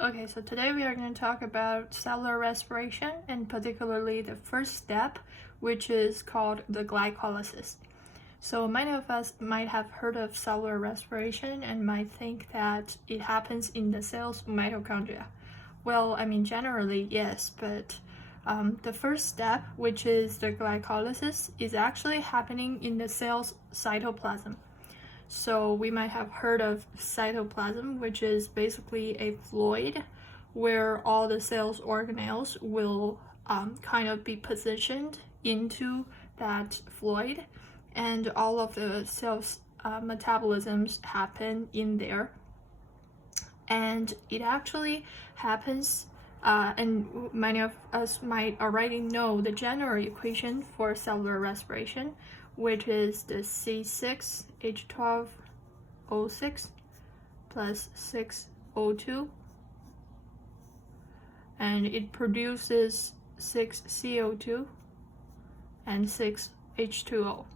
Okay, so today we are going to talk about cellular respiration and particularly the first step, which is called the glycolysis. So many of us might have heard of cellular respiration and might think that it happens in the cell's mitochondria. Well, I mean, generally, yes, but the first step, which is the glycolysis, is actually happening in the cell's cytoplasm. So we might have heard of cytoplasm, which is basically a fluid where all the cell's organelles will kind of be positioned into that fluid, and all of the cell's metabolisms happen in there. And it actually happens, and many of us might already know the general equation for cellular respiration, which is the C6H12O6 plus 6O2, and it produces 6CO2 and 6H2O.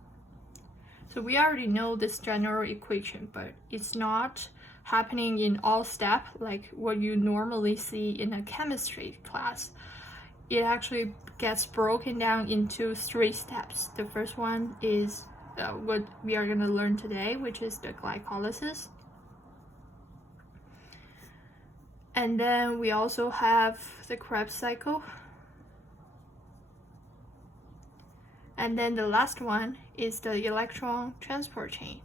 So we already know this general equation, but it's not happening in all steps like what you normally see in a chemistry class. It actually gets broken down into 3 steps. The first one is what we are going to learn today, which is the glycolysis. And then we also have the Krebs cycle. And then the last one is the electron transport chain.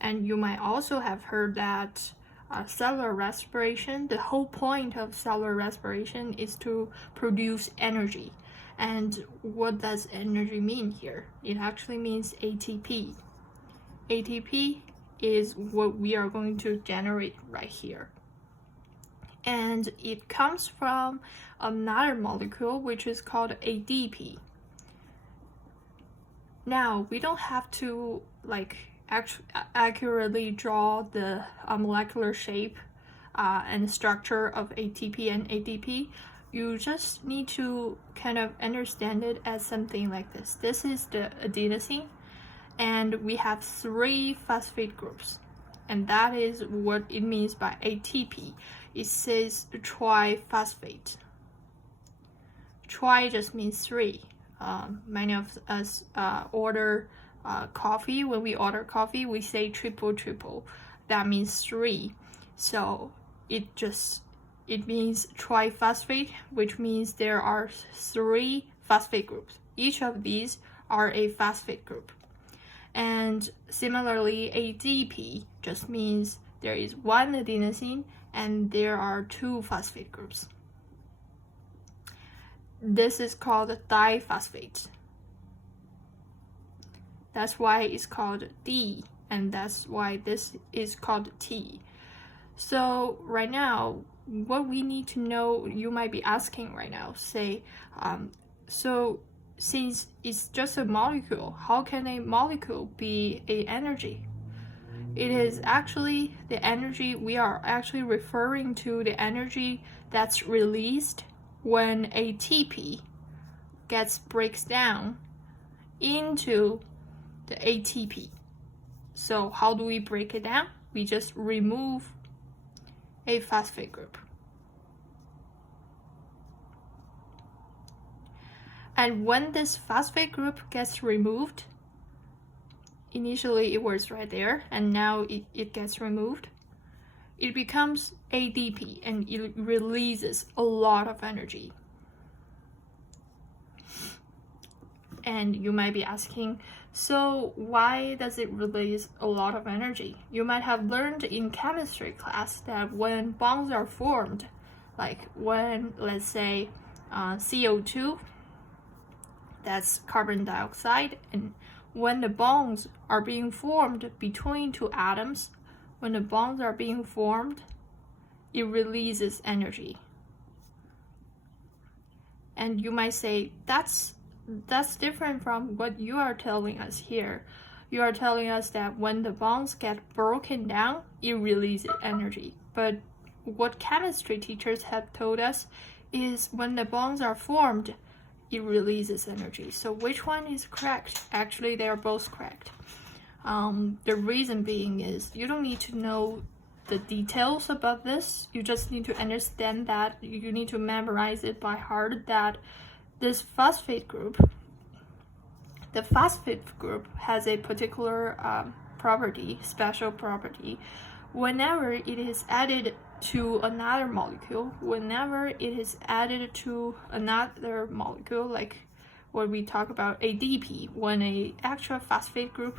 And you might also have heard that cellular respiration, the whole point of cellular respiration is to produce energy. And what does energy mean here? It actually means ATP. ATP is what we are going to generate right here. And it comes from another molecule which is called ADP. Now, we don't have to accurately draw the molecular shape and structure of ATP and ADP. You just need to kind of understand it as something like this. This is the adenosine, and we have 3 phosphate groups, and that is what it means by ATP. It says triphosphate. Tri just means 3. Many of us order coffee. When we order coffee, we say triple. That means 3. So it means triphosphate, which means there are 3 phosphate groups. Each of these are a phosphate group. And similarly, ADP just means there is 1 adenosine and there are 2 phosphate groups. This is called diphosphate. That's why it's called D, and that's why this is called T. So right now, what we need to know, you might be asking right now, so since it's just a molecule, how can a molecule be an energy? It is actually the energy, we are actually referring to the energy that's released when ATP breaks down into the ATP. So how do we break it down? We just remove a phosphate group. And when this phosphate group gets removed, initially it was right there, and now it gets removed, it becomes ADP, and it releases a lot of energy. And you might be asking, so why does it release a lot of energy? You might have learned in chemistry class that when bonds are formed, like when, let's say, CO2, that's carbon dioxide, and when the bonds are being formed between 2 atoms, when the bonds are being formed, it releases energy. And you might say, that's different from what you are telling us here. You are telling us that when the bonds get broken down, it releases energy. But what chemistry teachers have told us is when the bonds are formed, it releases energy. So which one is correct? Actually, they are both correct. The reason being is you don't need to know the details about this. You just need to understand that you need to memorize it by heart, that this phosphate group, the phosphate group has a particular property, special property. Whenever it is added to another molecule, like when we talk about ADP, when a actual phosphate group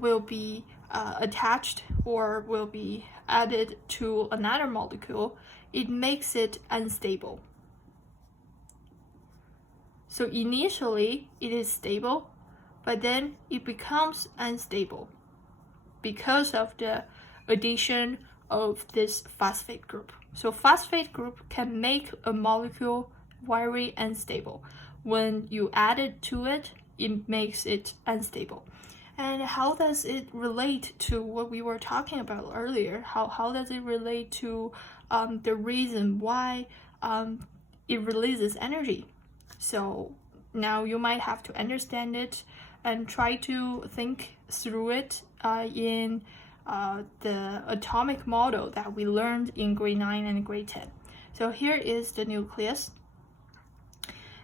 will be attached or will be added to another molecule, it makes it unstable. So initially it is stable, but then it becomes unstable because of the addition of this phosphate group. So phosphate group can make a molecule very unstable. When you add it to it, it makes it unstable. And how does it relate to what we were talking about earlier? How does it relate to the reason why it releases energy? So now you might have to understand it and try to think through it in the atomic model that we learned in grade 9 and grade 10. So here is the nucleus.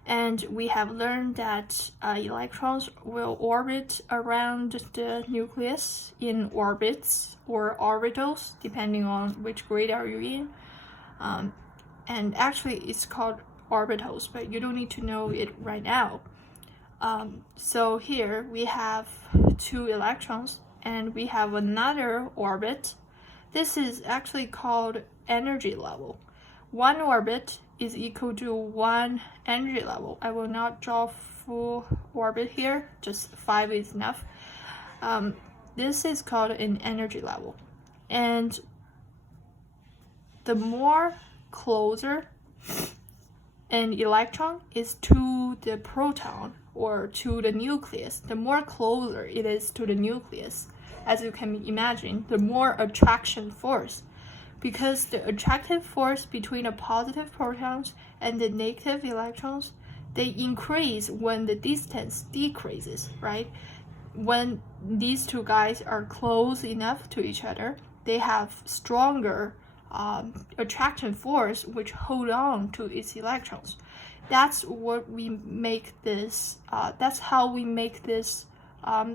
And we have learned that electrons will orbit around the nucleus in orbits or orbitals, depending on which grade are you in. And actually it's called orbitals, but you don't need to know it right now. So here we have 2 electrons and we have another orbit. This is actually called energy level. 1 orbit is equal to 1 energy level. I will not draw full orbit here, just 5 is enough. This is called an energy level. And the more closer an electron is to the proton or to the nucleus, the more closer it is to the nucleus, as you can imagine, the more attraction force. Because the attractive force between the positive protons and the negative electrons, they increase when the distance decreases, right? When these 2 guys are close enough to each other, they have stronger attraction force which hold on to its electrons. That's what we make this, that's how we make this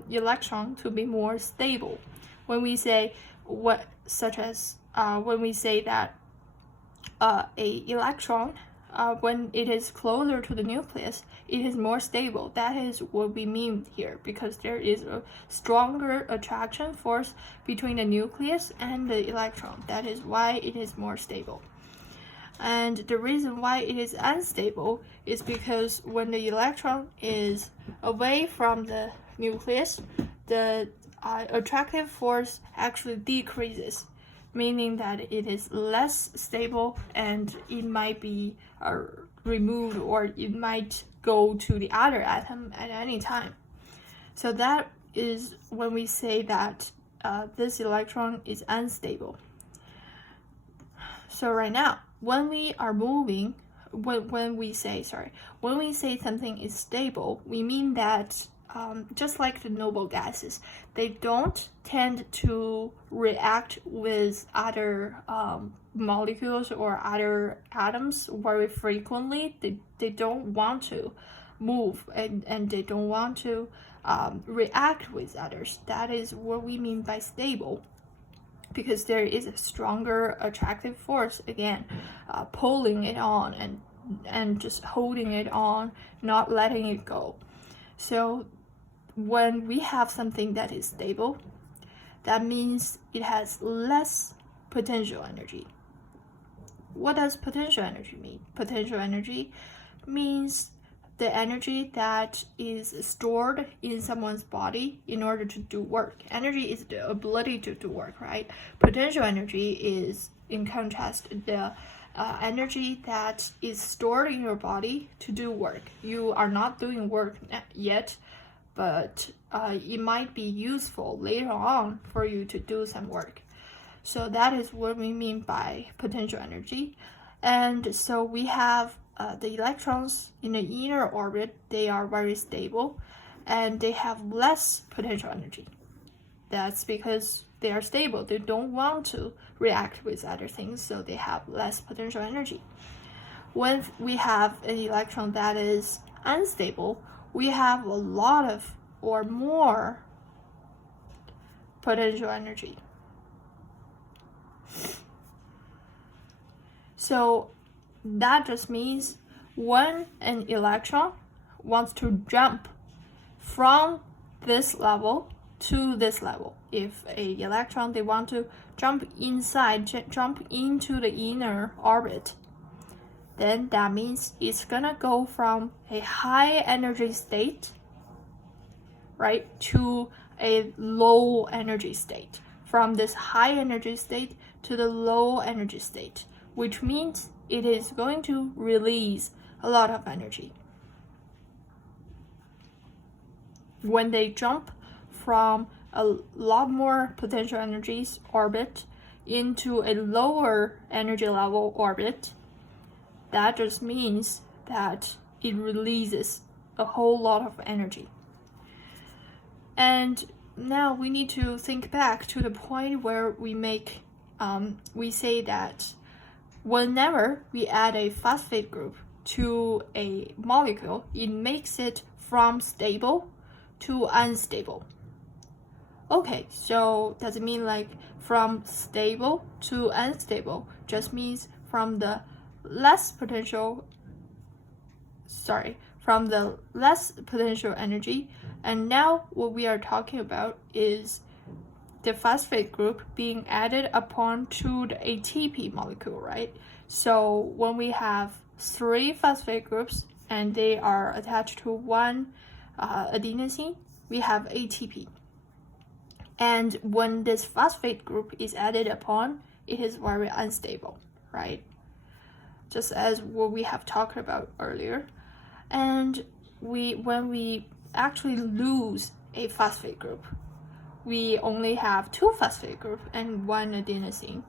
electron to be more stable. When we say when we say that a electron, when it is closer to the nucleus, it is more stable. That is what we mean here, because there is a stronger attraction force between the nucleus and the electron. That is why it is more stable. And the reason why it is unstable is because when the electron is away from the nucleus, the attractive force actually decreases, meaning that it is less stable and it might be removed or it might go to the other atom at any time. So that is when we say that this electron is unstable. So right now, when we are moving, when we say something is stable, we mean that just like the noble gases, they don't tend to react with other molecules or other atoms very frequently. They don't want to move and they don't want to react with others. That is what we mean by stable, because there is a stronger attractive force, again, pulling it on and just holding it on, not letting it go. So when we have something that is stable, that means it has less potential energy. What does potential energy mean? Potential energy means the energy that is stored in someone's body in order to do work. Energy is the ability to do work, right? Potential energy is, in contrast, the energy that is stored in your body to do work. You are not doing work yet, but it might be useful later on for you to do some work. So that is what we mean by potential energy. And so we have the electrons in the inner orbit. They are very stable and they have less potential energy. That's because they are stable. They don't want to react with other things, so they have less potential energy. When we have an electron that is unstable, we have a lot of or more potential energy. So that just means when an electron wants to jump from this level to this level, if a electron they want to jump into the inner orbit, then that means it's gonna go from a high energy state, right, to a low energy state. From this high energy state to the low energy state, which means it is going to release a lot of energy. When they jump from a lot more potential energies orbit into a lower energy level orbit, that just means that it releases a whole lot of energy. And now we need to think back to the point where we say that whenever we add a phosphate group to a molecule, it makes it from stable to unstable. Okay, so does it mean like from stable to unstable just means from the less potential energy, and now what we are talking about is the phosphate group being added upon to the ATP molecule, right? So when we have 3 phosphate groups and they are attached to one adenosine, we have ATP. And when this phosphate group is added upon, it is very unstable, right? Just as what we have talked about earlier. And when we actually lose a phosphate group, we only have 2 phosphate groups and 1 adenosine.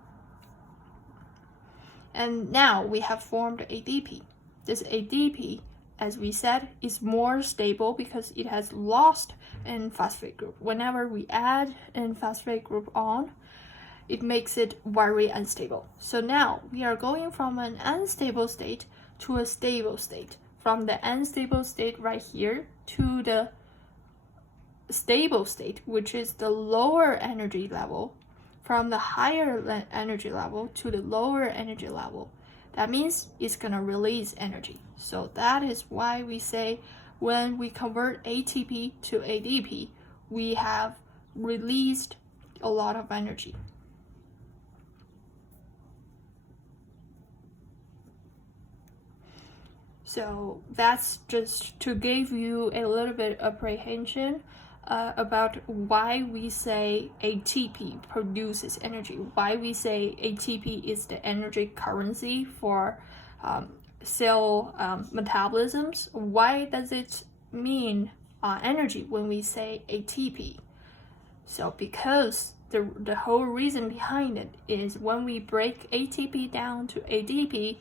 And now we have formed ADP. This ADP, as we said, is more stable because it has lost an phosphate group. Whenever we add an phosphate group on, it makes it very unstable. So now we are going from an unstable state to a stable state. From the unstable state right here to the stable state, which is the lower energy level, from the higher energy level to the lower energy level. That means it's going to release energy. So that is why we say when we convert ATP to ADP, we have released a lot of energy. So that's just to give you a little bit of apprehension about why we say ATP produces energy, why we say ATP is the energy currency for cell metabolisms. Why does it mean energy when we say ATP? So because the whole reason behind it is when we break ATP down to ADP,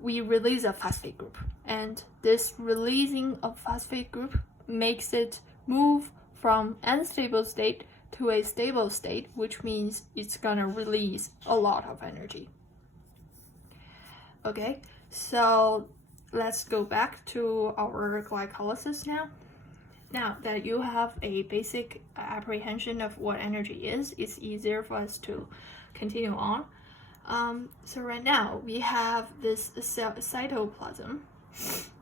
we release a phosphate group, and this releasing of phosphate group makes it move from unstable state to a stable state, which means it's gonna release a lot of energy. Okay, so let's go back to our glycolysis now. Now that you have a basic apprehension of what energy is, it's easier for us to continue on. So right now we have this cytoplasm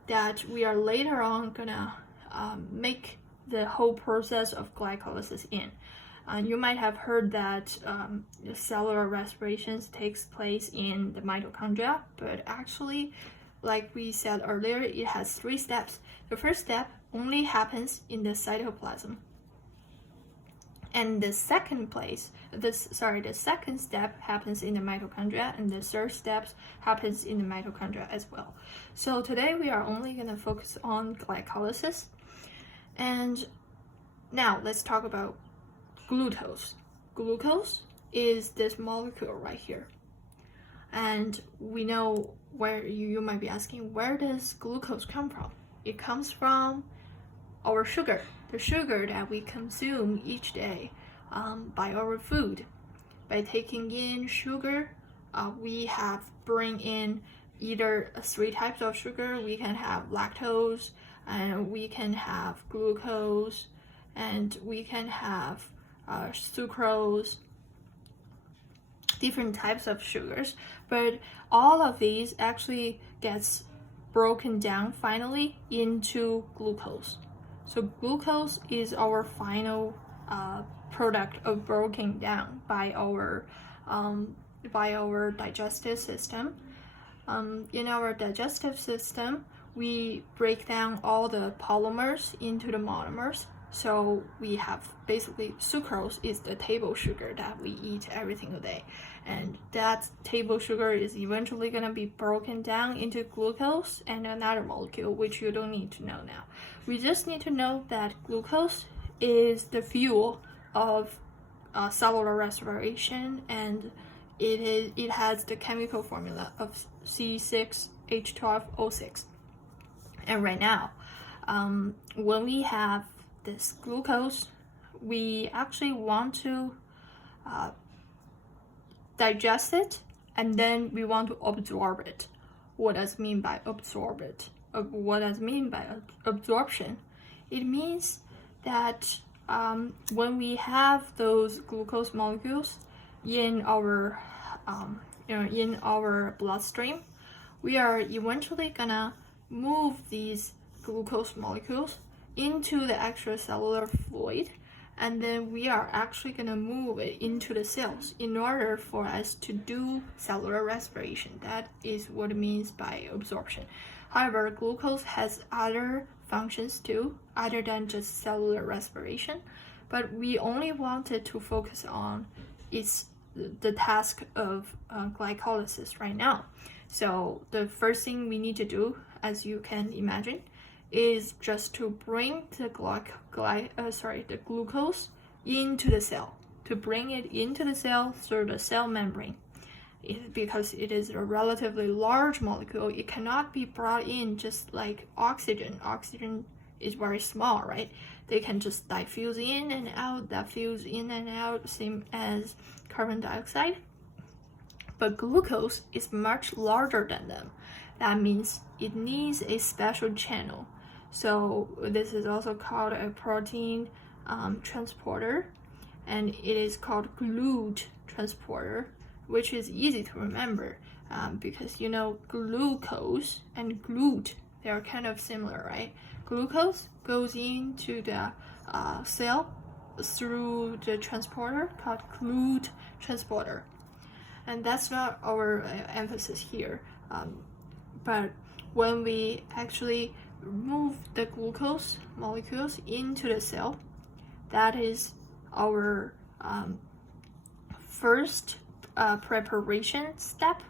that we are later on gonna make the whole process of glycolysis in. You might have heard that cellular respiration takes place in the mitochondria, but actually, like we said earlier, it has 3 steps. The first step only happens in the cytoplasm. And the second step happens in the mitochondria, and the third step happens in the mitochondria as well. So today we are only going to focus on glycolysis. And now let's talk about glucose. Glucose is this molecule right here. And we know where you might be asking, where does glucose come from? It comes from our sugar, the sugar that we consume each day. by our food. By taking in sugar, we have bring in either three types of sugar. We can have lactose, and we can have glucose, and we can have sucrose, different types of sugars. But all of these actually gets broken down finally into glucose. So glucose is our final product of broken down by our digestive system. In our digestive system, we break down all the polymers into the monomers. So we have basically sucrose is the table sugar that we eat every single day. And that table sugar is eventually going to be broken down into glucose and another molecule, which you don't need to know now. We just need to know that glucose is the fuel of cellular respiration, and it has the chemical formula of C6H12O6. And right now, when we have this glucose, we actually want to digest it, and then we want to absorb it. What does it mean by absorb it? What does it mean by absorption? It means that when we have those glucose molecules in our in our bloodstream, we are eventually gonna move these glucose molecules into the extracellular fluid, and then we are actually going to move it into the cells in order for us to do cellular respiration. That is what it means by absorption. However, glucose has other functions too, other than just cellular respiration, but we only wanted to focus on the task of glycolysis right now. So the first thing we need to do, as you can imagine, is just to bring the glucose into the cell, to bring it into the cell through the cell membrane. Because it is a relatively large molecule, it cannot be brought in just like oxygen. Oxygen is very small, right? They can just diffuse in and out, diffuse in and out, same as carbon dioxide. But glucose is much larger than them. That means it needs a special channel. So this is also called a protein transporter, and it is called GLUT transporter, which is easy to remember because glucose and GLUT, they are kind of similar, right? Glucose goes into the cell through the transporter called GLUT transporter. And that's not our emphasis here. But when we actually move the glucose molecules into the cell, that is our first preparation step.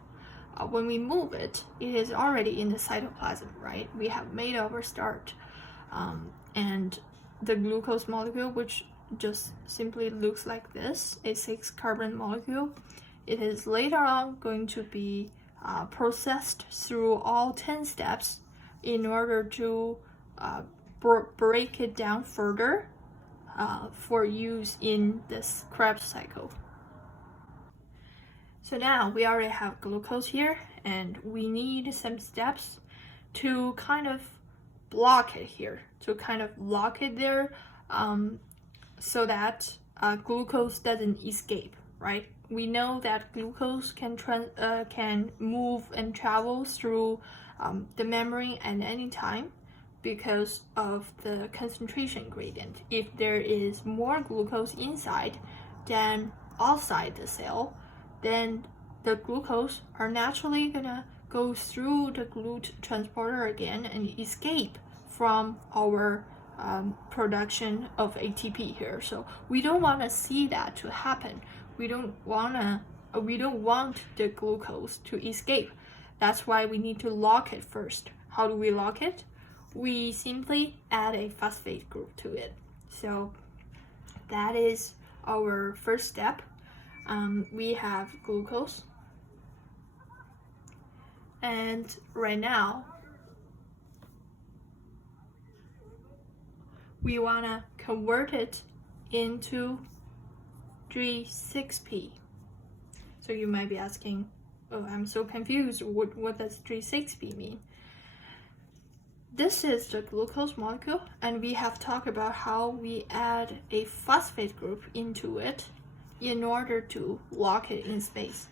When we move it, it is already in the cytoplasm, right? We have made our start. And the glucose molecule, which just simply looks like this, a 6-carbon molecule, it is later on going to be processed through all 10 steps in order to break it down further for use in this Krebs cycle. So now we already have glucose here, and we need some steps to kind of block it here, to kind of lock it there so that glucose doesn't escape, right? We know that glucose can move and travel through the membrane at any time because of the concentration gradient. If there is more glucose inside than outside the cell, then the glucose are naturally gonna go through the GLUT transporter again and escape from our production of ATP here. So we don't want to see that to happen. We don't want the glucose to escape. That's why we need to lock it first. How do we lock it? We simply add a phosphate group to it. So that is our first step. We have glucose, and right now we want to convert it into G6P. So you might be asking, oh, I'm so confused. What does G6P mean? This is the glucose molecule, and we have talked about how we add a phosphate group into it in order to lock it in space.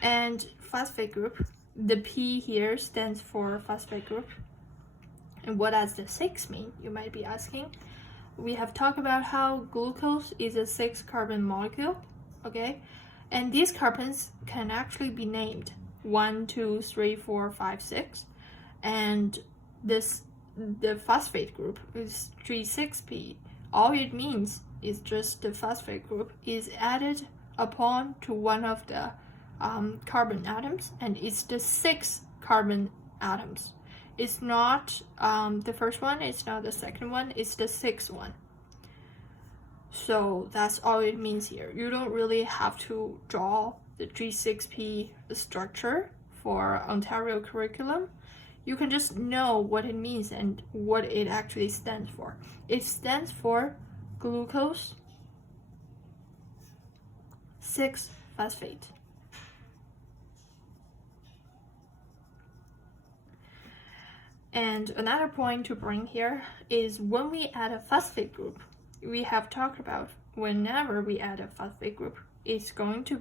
And phosphate group, the P here stands for phosphate group. And what does the 6 mean, you might be asking? We have talked about how glucose is a 6-carbon molecule, okay? And these carbons can actually be named 1, 2, 3, 4, 5, 6. And the phosphate group is G6P. All it means is just the phosphate group is added upon to one of the carbon atoms, and it's the 6 carbon atoms. It's not the first one, it's not the second one, it's the 6th one. So that's all it means here. You don't really have to draw the G6P structure for Ontario curriculum. You can just know what it means and what it actually stands for. It stands for glucose 6-phosphate. And another point to bring here is when we add a phosphate group, we have talked about whenever we add a phosphate group, it's going to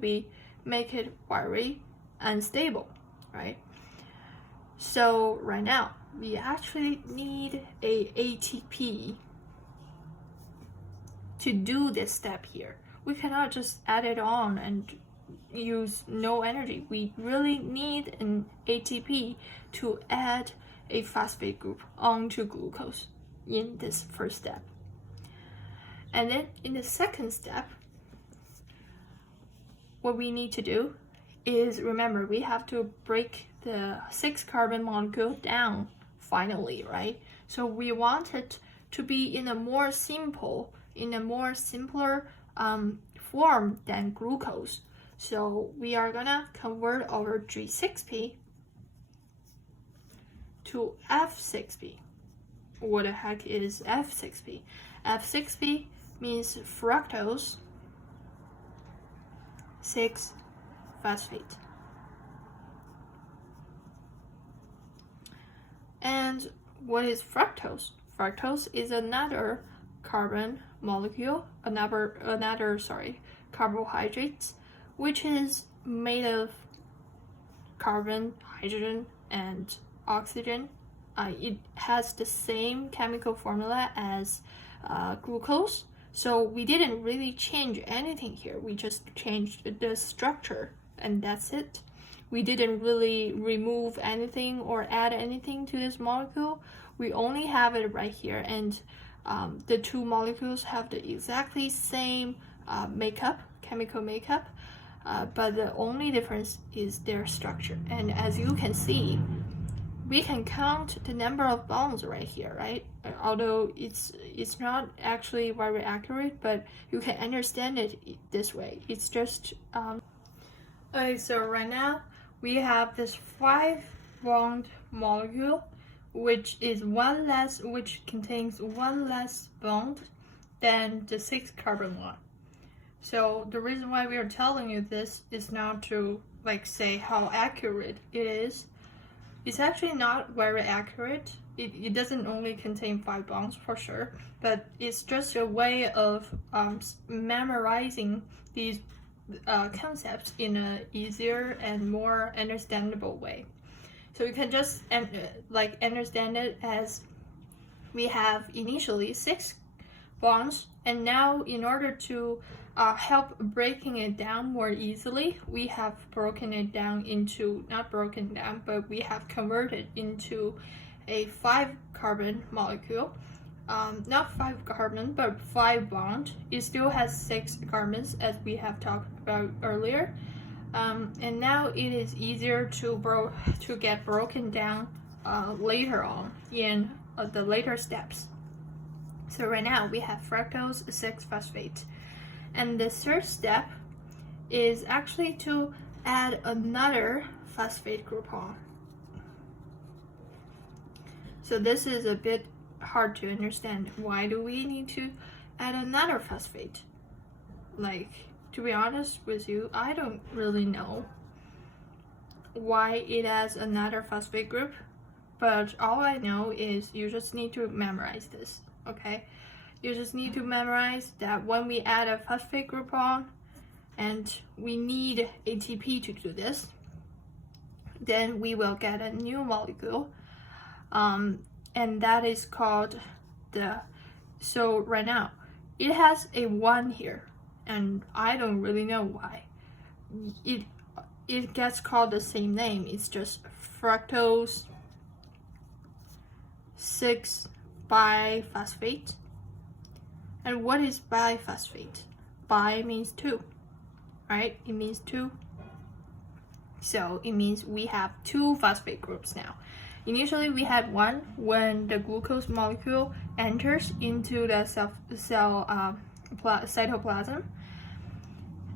make it very unstable, right? So right now, we actually need a ATP to do this step here. We cannot just add it on and use no energy. We really need an ATP to add a phosphate group onto glucose in this first step. And then in the second step, what we need to do is, remember, we have to break the 6-carbon molecule down finally, right? So we want it to be in a more simpler form than glucose. So we are gonna convert our G6P to F6P. What the heck is F6P? F6P means fructose 6-phosphate. And what is fructose? Fructose is another carbon molecule, another carbohydrates, which is made of carbon, hydrogen, and oxygen. It has the same chemical formula as glucose, so we didn't really change anything here. We just changed the structure, and that's it. We didn't really remove anything or add anything to this molecule. We only have it right here, and the two molecules have the exactly same chemical makeup, but the only difference is their structure. And as you can see, we can count the number of bonds right here, right? Although it's not actually very accurate, but you can understand it this way. It's just okay, so right now we have this 5-bond molecule, which contains one less bond than the 6-carbon one. So the reason why we are telling you this is not to say how accurate it is. It's actually not very accurate. It doesn't only contain 5 bonds for sure, but it's just a way of memorizing these concepts in an easier and more understandable way. So you can just understand it as we have initially 6 bonds, and now in order to help breaking it down more easily, we have broken it down into, not broken down, but we have converted into a 5-carbon molecule. Not 5 carbon, but 5 bond. It still has 6 carbons, as we have talked about earlier. And now it is easier to get broken down later on in the later steps. So right now we have fructose 6-phosphate. And the third step is actually to add another phosphate group on. So this is a bit hard to understand. Why do we need to add another phosphate? like, to be honest with you, I don't really know why it has another phosphate group, but all I know is you just need to memorize this, okay? You just need to memorize that when we add a phosphate group on, and we need ATP to do this, then we will get a new molecule, and that is called so right now, it has a 1 here, and I don't really know why. It gets called the same name, it's just fructose 6-biphosphate. And what is biphosphate? Bi means 2, right? It means 2. So it means we have 2 phosphate groups now. Initially, we had 1 when the glucose molecule enters into the cytoplasm.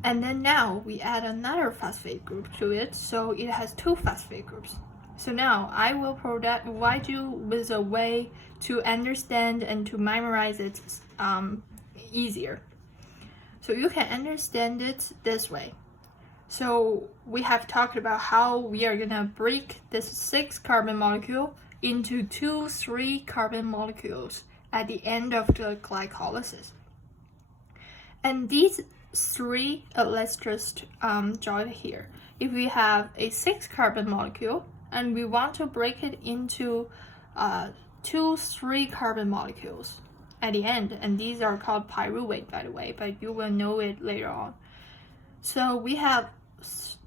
And then now we add another phosphate group to it, so it has 2 phosphate groups. So now I will provide you with a way to understand and to memorize it easier. So you can understand it this way. So we have talked about how we are gonna break this 6-carbon molecule into 2 3-carbon molecules at the end of the glycolysis. And these 3, let's just draw it here. If we have a 6-carbon molecule and we want to break it into 2 3-carbon molecules at the end, and these are called pyruvate, by the way, but you will know it later on. So we have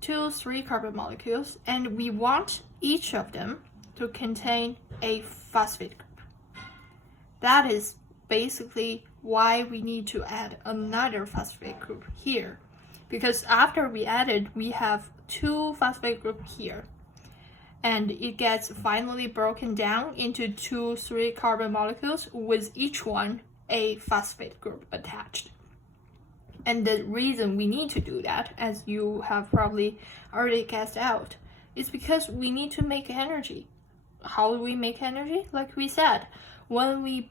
2 3-carbon molecules, and we want each of them to contain a phosphate group. That is basically why we need to add another phosphate group here, because after we added, we have 2 phosphate groups here, and it gets finally broken down into 2 3-carbon molecules with each one a phosphate group attached. And the reason we need to do that, as you have probably already guessed out, is because we need to make energy. How do we make energy? Like we said, when we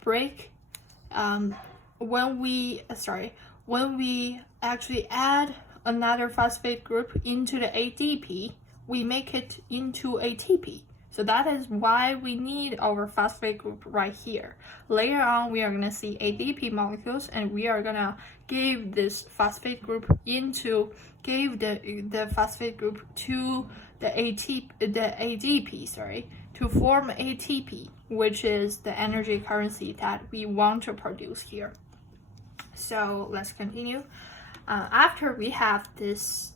actually add another phosphate group into the ADP, we make it into ATP. So that is why we need our phosphate group right here. Later on, we are going to see ADP molecules, and we are going to give this phosphate group the phosphate group to the ADP, to form ATP, which is the energy currency that we want to produce here. So let's continue. After we have this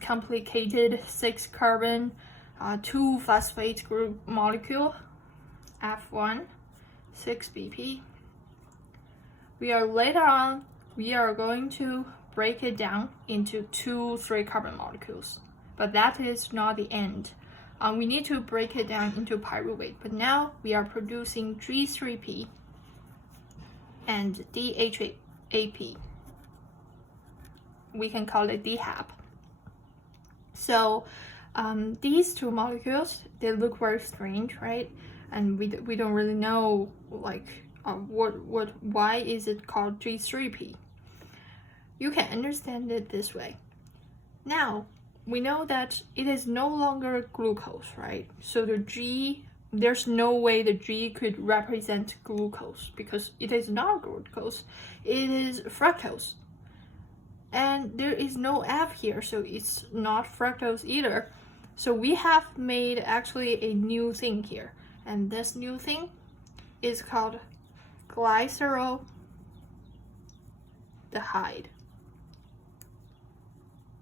complicated 6-carbon 2-phosphate group molecule, F1, 6BP, we are going to break it down into 2 3-carbon molecules. But that is not the end. We need to break it down into pyruvate. But now we are producing G3P and DHAP. We can call it DHAP. So these 2 molecules, they look very strange, right? And we don't really know why is it called G3P. You can understand it this way. Now we know that it is no longer glucose, right? So there's no way the G could represent glucose because it is not glucose, it is fructose. And there is no F here, so it's not fructose either. So we have made actually a new thing here. And this new thing is called glyceraldehyde.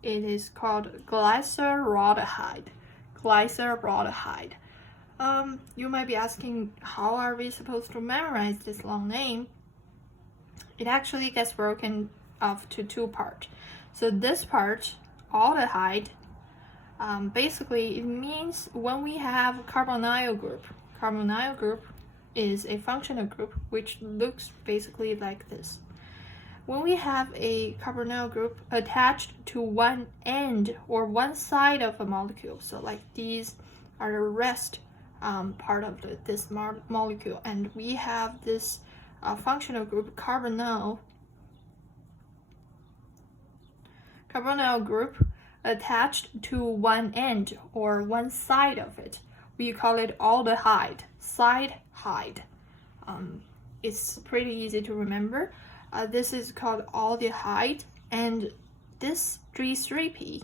It is called glyceraldehyde. You might be asking, how are we supposed to memorize this long name? It actually gets broken up to 2 parts. So this part, aldehyde, basically it means when we have carbonyl group. Carbonyl group is a functional group which looks basically like this. When we have a carbonyl group attached to one end or one side of a molecule, so like these are the rest part of this molecule, and we have this functional group carbonyl carbonyl group attached to one end or one side of it. We call it aldehyde, side hide. It's pretty easy to remember. This is called aldehyde, and this G3P,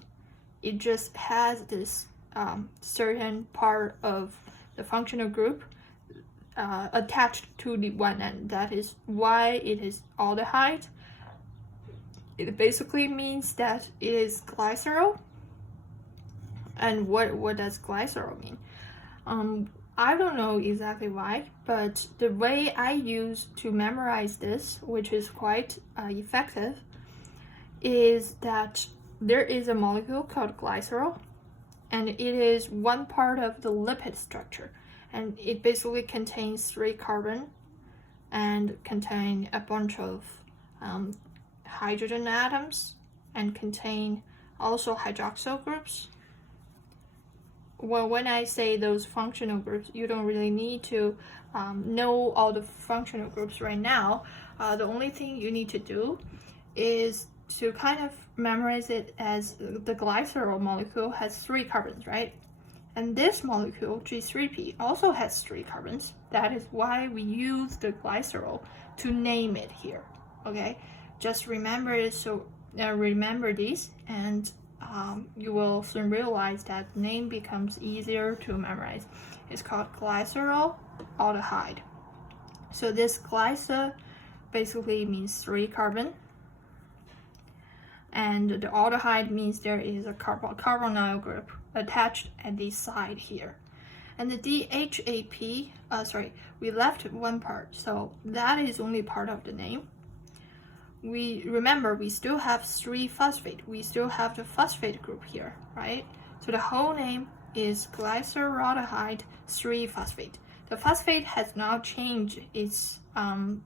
it just has this certain part of the functional group attached to the one end. That is why it is aldehyde. It basically means that it is glycerol. And what does glycerol mean? I don't know exactly why, but the way I use to memorize this, which is quite effective, is that there is a molecule called glycerol, and it is one part of the lipid structure, and it basically contains 3 carbon and contain a bunch of hydrogen atoms and contain also hydroxyl groups. Well, when I say those functional groups, you don't really need to know all the functional groups right now. The only thing you need to do is to kind of memorize it as the glycerol molecule has 3 carbons, right? And this molecule, G3P, also has 3 carbons. That is why we use the glycerol to name it here, okay? Just remember it, so remember these, and you will soon realize that the name becomes easier to memorize. It's called glycerol aldehyde. So this glycer basically means 3 carbon, and the aldehyde means there is a carbonyl group attached at the side here. And the DHAP, we left one part, so that is only part of the name. We still have 3-phosphate. We still have the phosphate group here, right? So the whole name is glyceraldehyde 3-phosphate. The phosphate has now changed its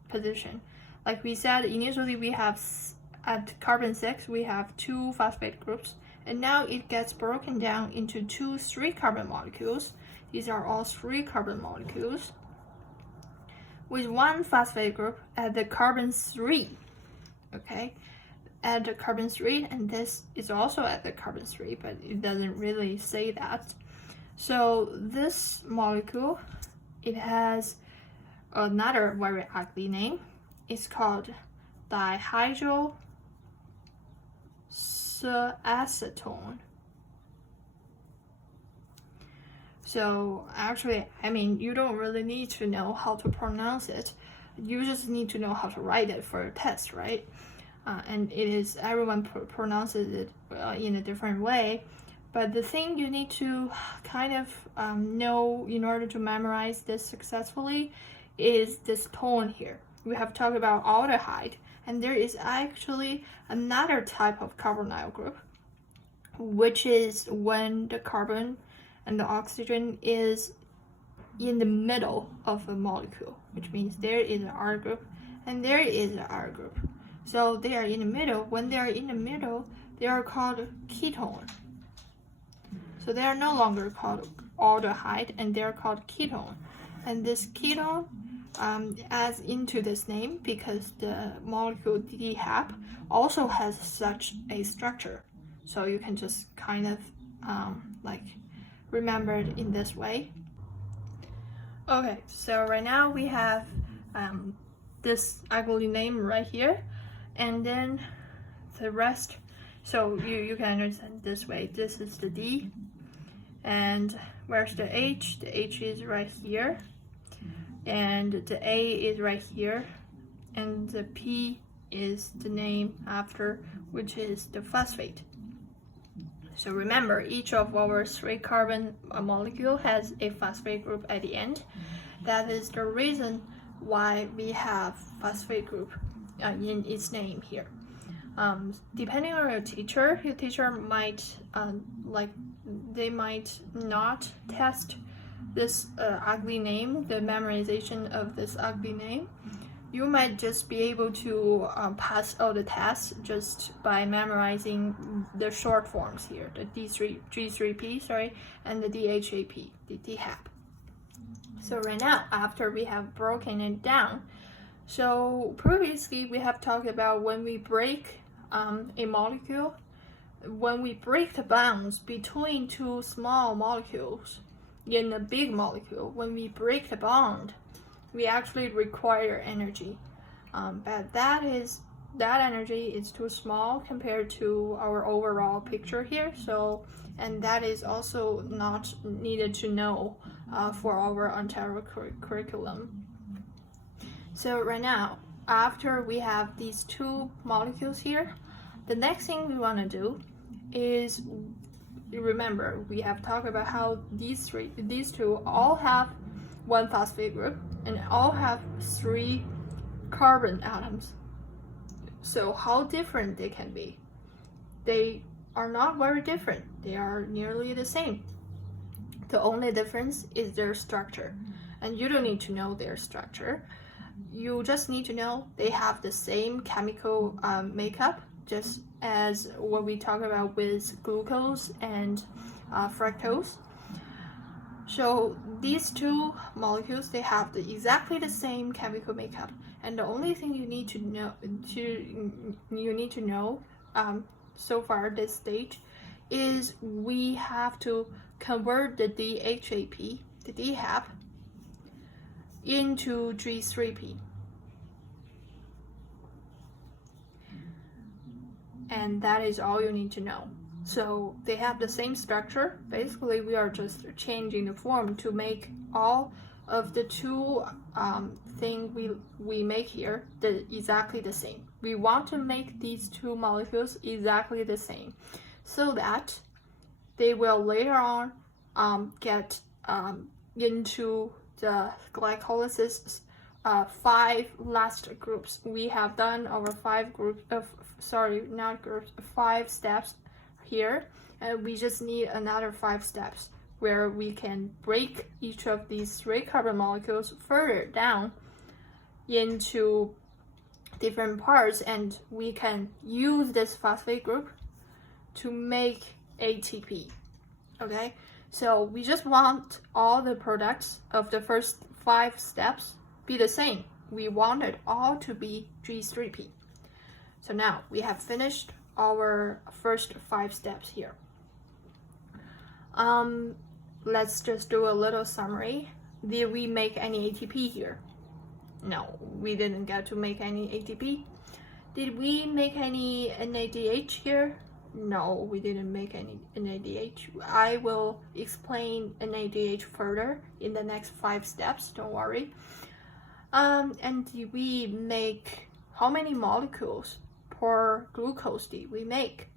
position. Like we said, initially we have at carbon 6 we have 2 phosphate groups, and now it gets broken down into 2 3-carbon molecules. These are all 3-carbon molecules with 1 phosphate group at the carbon 3. Okay, at the carbon 3, and this is also at the carbon 3, but it doesn't really say that. So this molecule, it has another very ugly name. It's called dihydroacetone. So actually, I mean, you don't really need to know how to pronounce it. You just need to know how to write it for a test, right? And it is, everyone pronounces it in a different way. But the thing you need to kind of know in order to memorize this successfully is this tone here. We have talked about aldehyde, and there is actually another type of carbonyl group, which is when the carbon and the oxygen is in the middle of a molecule, which means there is an R group and there is an R group. So they are in the middle. When they are in the middle, they are called ketone. So they are no longer called aldehyde, and they are called ketone. And this ketone adds into this name because the molecule DHAP also has such a structure. So you can just kind of remember it in this way. Okay, so right now we have this ugly name right here, and then the rest, so you can understand this way. This is the D, and where's the H? The H is right here, and the A is right here, and the P is the name after, which is the phosphate. So remember, each of our 3-carbon molecule has a phosphate group at the end. That is the reason why we have phosphate group in its name here. Depending on your teacher might they might not test this ugly name, the memorization of this ugly name. You might just be able to pass all the tests just by memorizing the short forms here, the G3P, and the DHAP, the DHAP. So right now, after we have broken it down, so previously we have talked about when we break a molecule, when we break the bonds between two small molecules in a big molecule, when we break the bond, we actually require energy. But that energy is too small compared to our overall picture here. So, and that is also not needed to know for our Ontario curriculum. So right now, after we have these two molecules here, the next thing we want to do is, remember, we have talked about how these two all have one phosphate group and all have 3 carbon atoms. So how different they can be? They are not very different. They are nearly the same. The only difference is their structure. And you don't need to know their structure. You just need to know they have the same chemical makeup, just as what we talk about with glucose and fructose. So these two molecules, they have exactly the same chemical makeup, and the only thing you need to know so far at this stage is we have to convert the DHAP, the DHAP, into G3P. And that is all you need to know. So they have the same structure. Basically, we are just changing the form to make all of the two things we make here exactly the same. We want to make these two molecules exactly the same so that they will later on get into the glycolysis 5 last groups. We have done our 5 steps here, and we just need another 5 steps where we can break each of these 3 carbon molecules further down into different parts, and we can use this phosphate group to make ATP. Okay, so we just want all the products of the first 5 steps be the same. We want it all to be G3P. So now we have finished our first 5 steps here. Let's just do a little summary. Did we make any ATP here? No, we didn't get to make any ATP. Did we make any NADH here? No, we didn't make any NADH. I will explain NADH further in the next 5 steps, don't worry. And did we make, how many molecules per glucose did we make?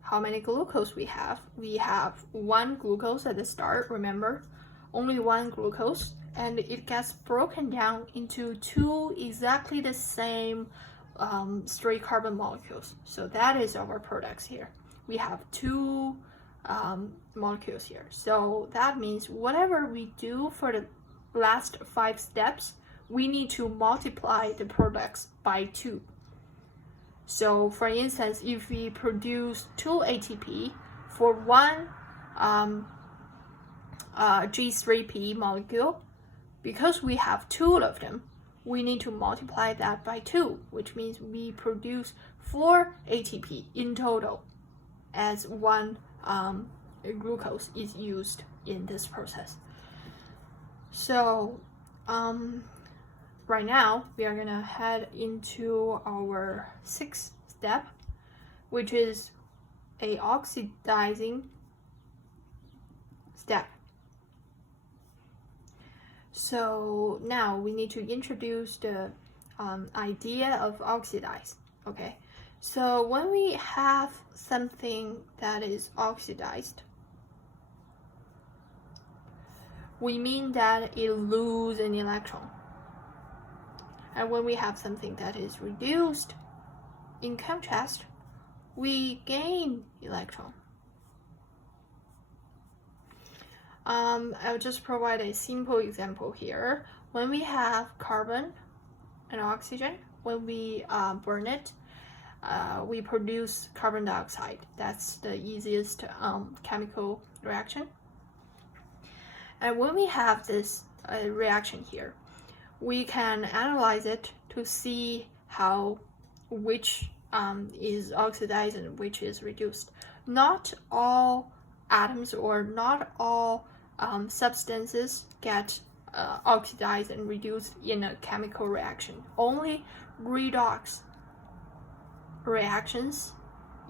How many glucose we have? We have 1 glucose at the start, remember? Only 1 glucose, and it gets broken down into 2 exactly the same straight carbon molecules. So that is our products here. We have 2 molecules here. So that means whatever we do for the last 5 steps, we need to multiply the products by 2. So for instance, if we produce 2 ATP for 1 G3P molecule, because we have 2 of them, we need to multiply that by 2, which means we produce 4 ATP in total as 1 glucose is used in this process. So right now we are gonna head into our 6th step, which is a oxidizing step. So now we need to introduce the idea of oxidize. Okay, so when we have something that is oxidized, we mean that it loses an electron. And when we have something that is reduced, in contrast, we gain electron. I'll just provide a simple example here. When we have carbon and oxygen, when we burn it, we produce carbon dioxide. That's the easiest chemical reaction. And when we have this reaction here, we can analyze it to see which is oxidized and which is reduced. Not all atoms or not all substances get oxidized and reduced in a chemical reaction. Only redox reactions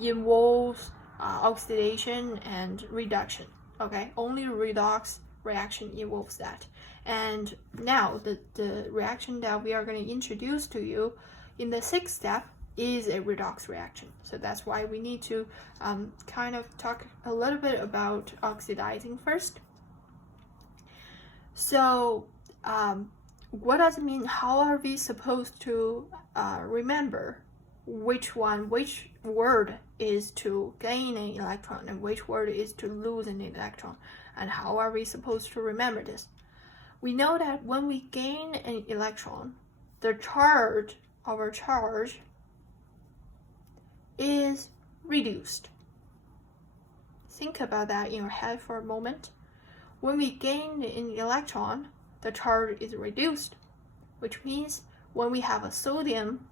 involves oxidation and reduction. Okay, only redox reaction involves that. And now the reaction that we are going to introduce to you in the 6th step is a redox reaction. So that's why we need to kind of talk a little bit about oxidizing first. So what does it mean? How are we supposed to remember which word is to gain an electron and which word is to lose an electron? And how are we supposed to remember this? We know that when we gain an electron, the charge, our charge, is reduced. Think about that in your head for a moment. When we gain an electron, the charge is reduced, which means when we have a sodium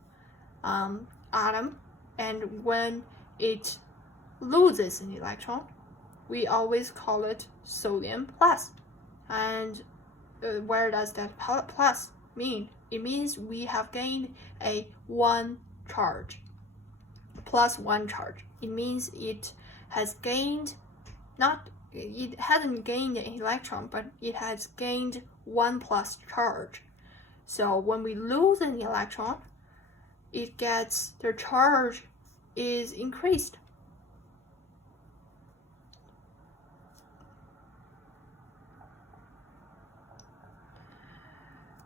atom and when it loses an electron, we always call it sodium plus. And where does that plus mean? It means we have gained a 1 charge, plus 1 charge. It means it has gained, it hasn't gained an electron, but it has gained 1 plus charge. So when we lose an electron, the charge is increased.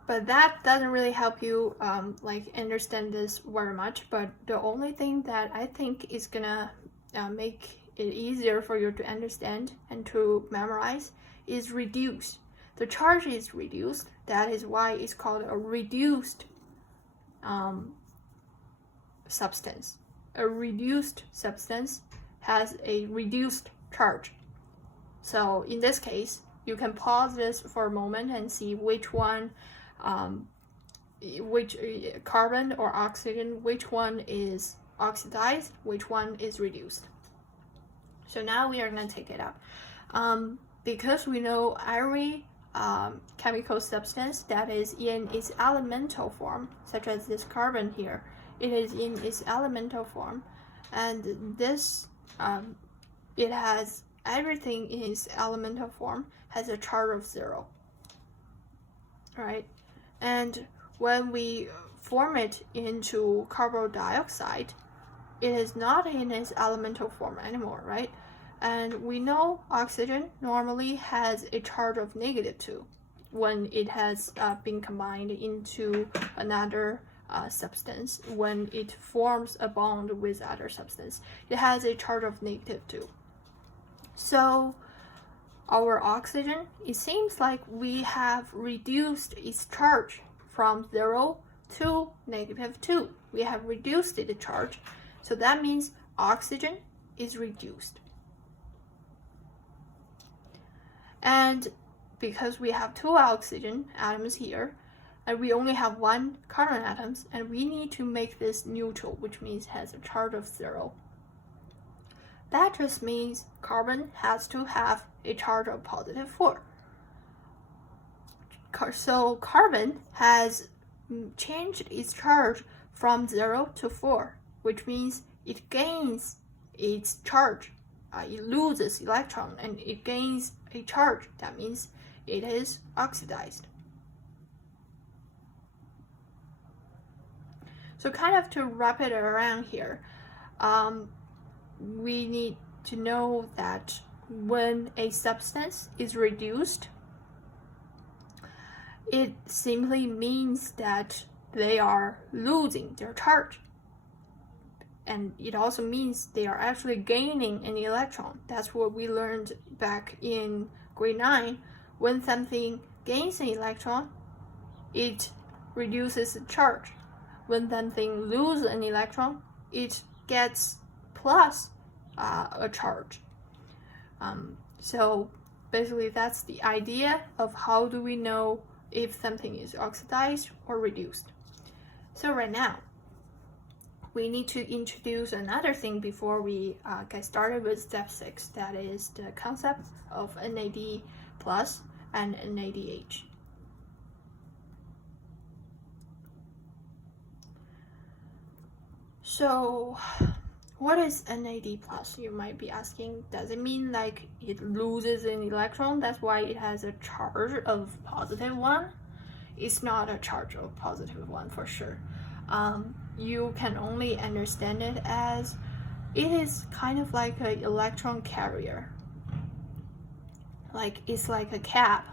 But that doesn't really help you understand this very much. But the only thing that I think is gonna make it easier for you to understand and to memorize is reduce. The charge is reduced. That is why it's called a reduced substance. A reduced substance has a reduced charge. So in this case, you can pause this for a moment and see which one, which carbon or oxygen, which one is oxidized, which one is reduced. So now we are going to take it up. Because we know every chemical substance that is in its elemental form, such as this carbon here, it is in its elemental form, and this it has everything in its elemental form has a charge of 0, right? And when we form it into carbon dioxide, it is not in its elemental form anymore, right? And we know oxygen normally has a charge of -2 when it has been combined into another substance. When it forms a bond with other substance, it has a charge of -2. So our oxygen, it seems like we have reduced its charge from 0 to -2. We have reduced the charge. So that means oxygen is reduced. And because we have 2 oxygen atoms here, and we only have 1 carbon atoms, and we need to make this neutral, which means it has a charge of 0. That just means carbon has to have a charge of +4. So carbon has changed its charge from 0 to 4, which means it gains its charge. It loses electron and it gains a charge. That means it is oxidized. So kind of to wrap it around here, we need to know that when a substance is reduced, it simply means that they are losing their charge. And it also means they are actually gaining an electron. That's what we learned back in grade 9. When something gains an electron, it reduces the charge. When something loses an electron, it gets plus a charge. So basically that's the idea of how do we know if something is oxidized or reduced. So right now, we need to introduce another thing before we get started with step 6. That is the concept of NAD plus and NADH. So what is NAD plus? You might be asking, does it mean like it loses an electron? That's why it has a charge of +1? It's not a charge of +1 for sure. You can only understand it as it is kind of like an electron carrier. Like it's like a cab,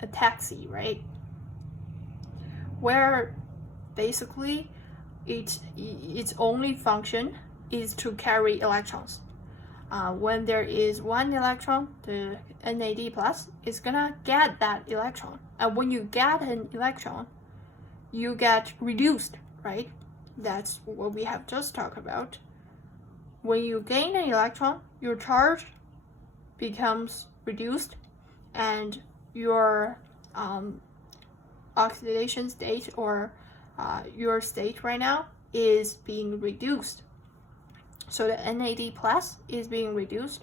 a taxi, right? Where basically its only function is to carry electrons. When there is one electron, the NAD plus is gonna get that electron. And when you get an electron, you get reduced, right? That's what we have just talked about. When you gain an electron, your charge becomes reduced and your oxidation state or your state right now is being reduced. So the NAD plus is being reduced,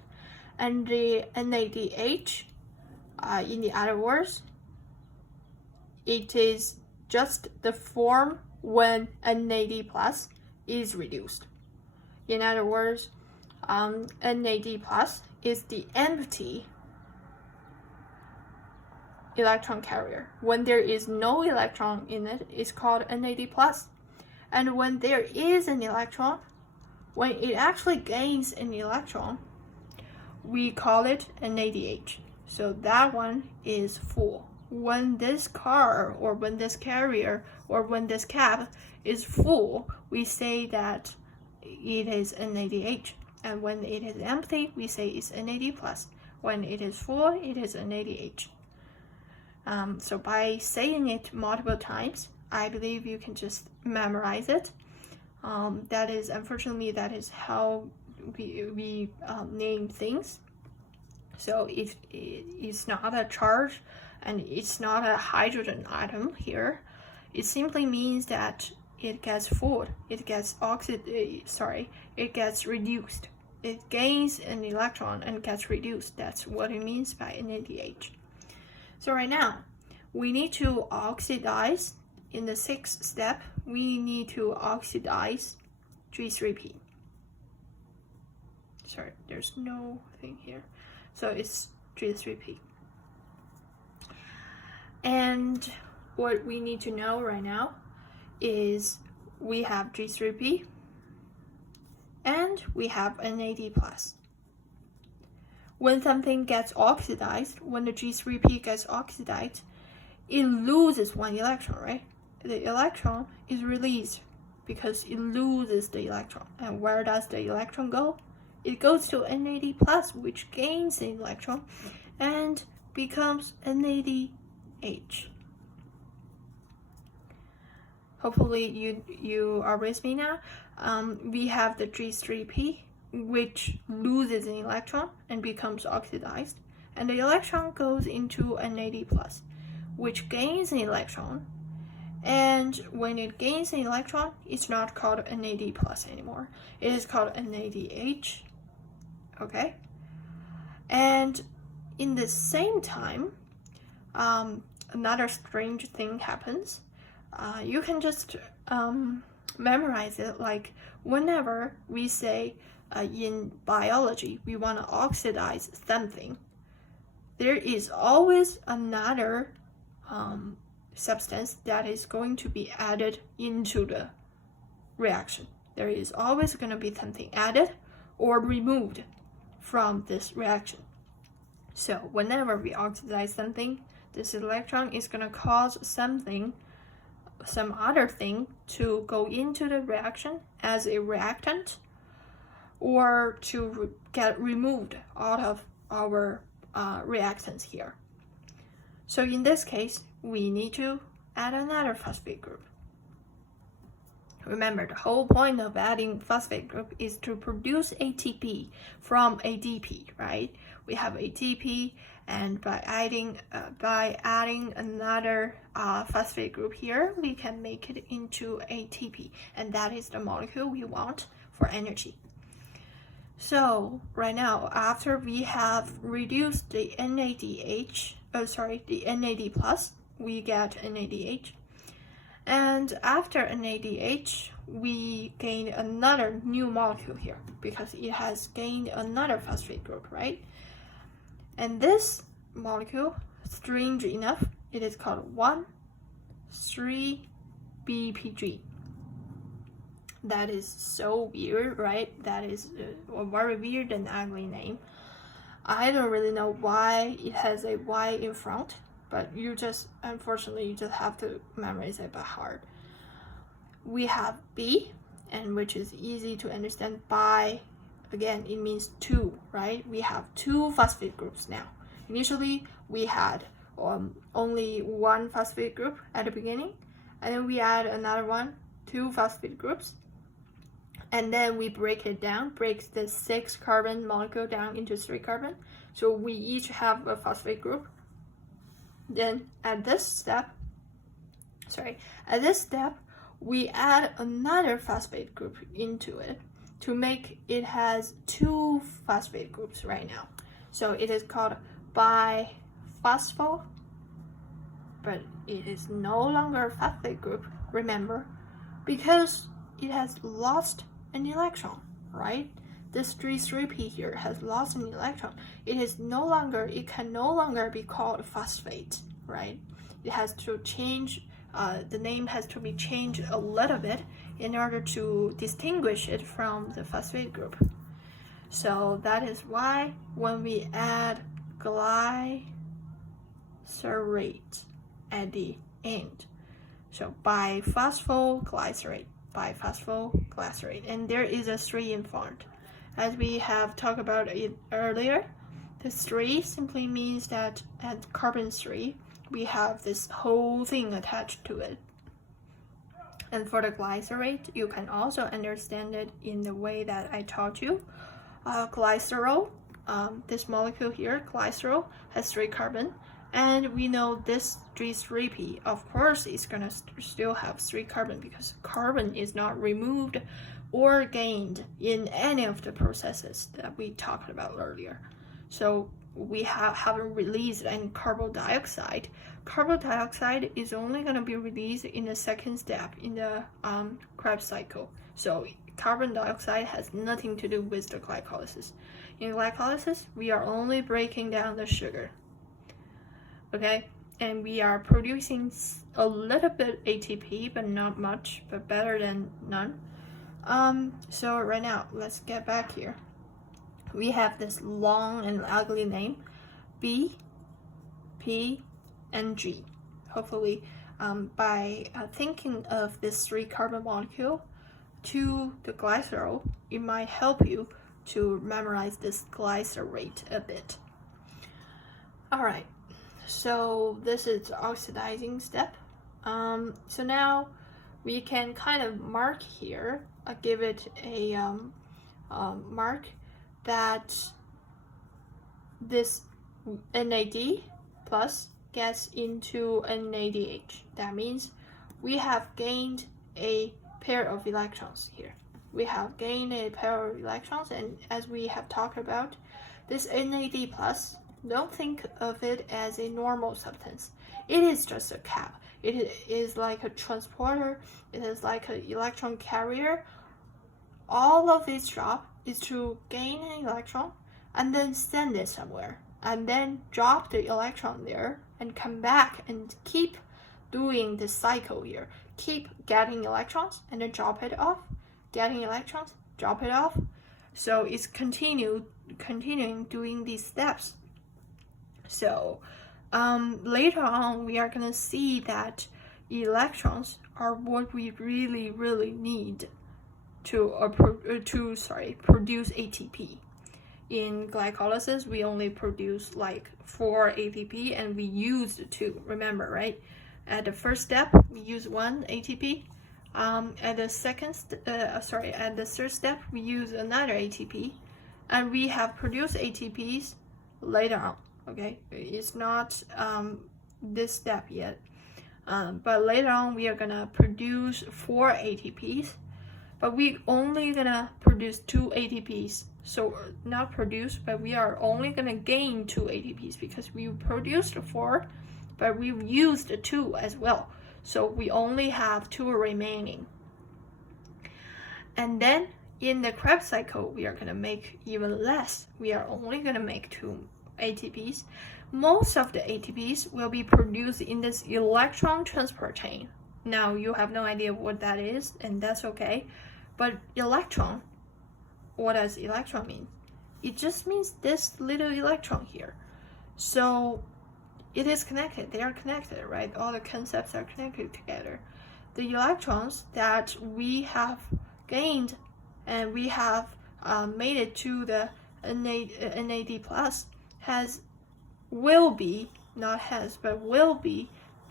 and the NADH, in the other words, it is just the form when NAD plus is reduced. In other words, NAD plus is the empty electron carrier. When there is no electron in it, it's called NAD plus. And when there is an electron, when it actually gains an electron, we call it NADH. So that one is full. When this car or when this carrier or when this cab is full, we say that it is NADH. And when it is empty, we say it's NAD plus. When it is full, it is NADH. So by saying it multiple times, I believe you can just memorize it. That is, unfortunately, that is how we name things. So if it's not a charge and it's not a hydrogen atom here, it simply means that it gets full, it gets it gets reduced. It gains an electron and gets reduced. That's what it means by NADH. So right now, we need to oxidize. In the 6th step, we need to oxidize G3P. Sorry, there's no thing here. So it's G3P. And what we need to know right now is we have G3P and we have NAD+. When something gets oxidized, when the G3P gets oxidized, it loses one electron, right? The electron is released because it loses the electron. And where does the electron go? It goes to NAD+, which gains the electron and becomes NADH. Hopefully you are with me now. We have the G3P, which loses an electron and becomes oxidized. And the electron goes into NAD+, which gains an electron. And when it gains an electron, it's not called NAD+ anymore. It is called NADH. Okay? And in the same time, another strange thing happens. You can just memorize it, like whenever we say in biology we want to oxidize something, there is always another substance that is going to be added into the reaction. There is always going to be something added or removed from this reaction. So whenever we oxidize something, this electron is going to cause some other thing to go into the reaction as a reactant or to get removed out of our reactants here. So in this case, we need to add another phosphate group. Remember, the whole point of adding phosphate group is to produce ATP from ADP, right? We have ATP, and by adding another phosphate group here, we can make it into ATP, and that is the molecule we want for energy. So right now, after we have reduced the the NAD plus, we get NADH. And after NADH, we gain another new molecule here because it has gained another phosphate group, right? And this molecule, strange enough, it is called 1,3-BPG. That is so weird, right? That is a very weird and ugly name. I don't really know why it has a Y in front, but unfortunately, you just have to memorize it by heart. We have B, and which is easy to understand by, again, it means two, right? We have two phosphate groups now. Initially, we had only one phosphate group at the beginning, and then we add another one, two phosphate groups, and then we break it down, breaks the 6-carbon molecule down into 3 carbon. So we each have a phosphate group. Then at this step, we add another phosphate group into it to make it has 2 phosphate groups right now. So it is called biphospho, but it is no longer a phosphate group, remember, because it has lost an electron, right? This 3,3-P here has lost an electron. It can no longer be called phosphate, right? It has to change, the name has to be changed a little bit in order to distinguish it from the phosphate group. So that is why when we add glycerate at the end, so biphosphoglycerate, and there is a 3 in front. As we have talked about it earlier, the 3 simply means that at carbon 3, we have this whole thing attached to it. And for the glycerate, you can also understand it in the way that I taught you. Glycerol, this molecule here, glycerol, has 3 carbon. And we know this 3,3-P, of course, is going to still have 3 carbon because carbon is not removed or gained in any of the processes that we talked about earlier. So we haven't released any carbon dioxide. Carbon dioxide is only going to be released in the second step in the Krebs cycle. So carbon dioxide has nothing to do with the glycolysis. In glycolysis, we are only breaking down the sugar. Okay, and we are producing a little bit ATP, but not much, but better than none. So right now, let's get back here. We have this long and ugly name, B, P, and G. Hopefully, by thinking of this 3-carbon molecule to the glycerol, it might help you to memorize this glycerate a bit. All right. So this is the oxidizing step. So now we can kind of mark here, give it a mark that this NAD plus gets into NADH. That means we have gained a pair of electrons here. We have gained a pair of electrons, and as we have talked about, this NAD plus, don't think of it as a normal substance. It is just a cap. It is like a transporter. It is like an electron carrier. All of its job is to gain an electron and then send it somewhere, and then drop the electron there and come back and keep doing the cycle here. Keep getting electrons and then drop it off. Getting electrons, drop it off. So it's continuing doing these steps. So later on, we are going to see that electrons are what we really, really need to produce ATP. In glycolysis, we only produce like 4 ATP, and we used 2. Remember, right? At the first step, we use 1 ATP. At the third step, we use another ATP, and we have produced ATPs later on. Okay, it's not this step yet, but later on we are gonna produce 4 ATPs, but we only gonna produce 2 ATPs. So not produce, but we are only gonna gain 2 ATPs because we produced 4, but we used 2 as well. So we only have 2 remaining. And then in the Krebs cycle, we are gonna make even less. We are only gonna make 2 ATPs. Most of the ATPs will be produced in this electron transport chain. Now you have no idea what that is, and that's okay. But electron, what does electron mean? It just means this little electron here. So it is connected. They are connected, right? All the concepts are connected together. The electrons that we have gained and we have made it to the NAD plus will be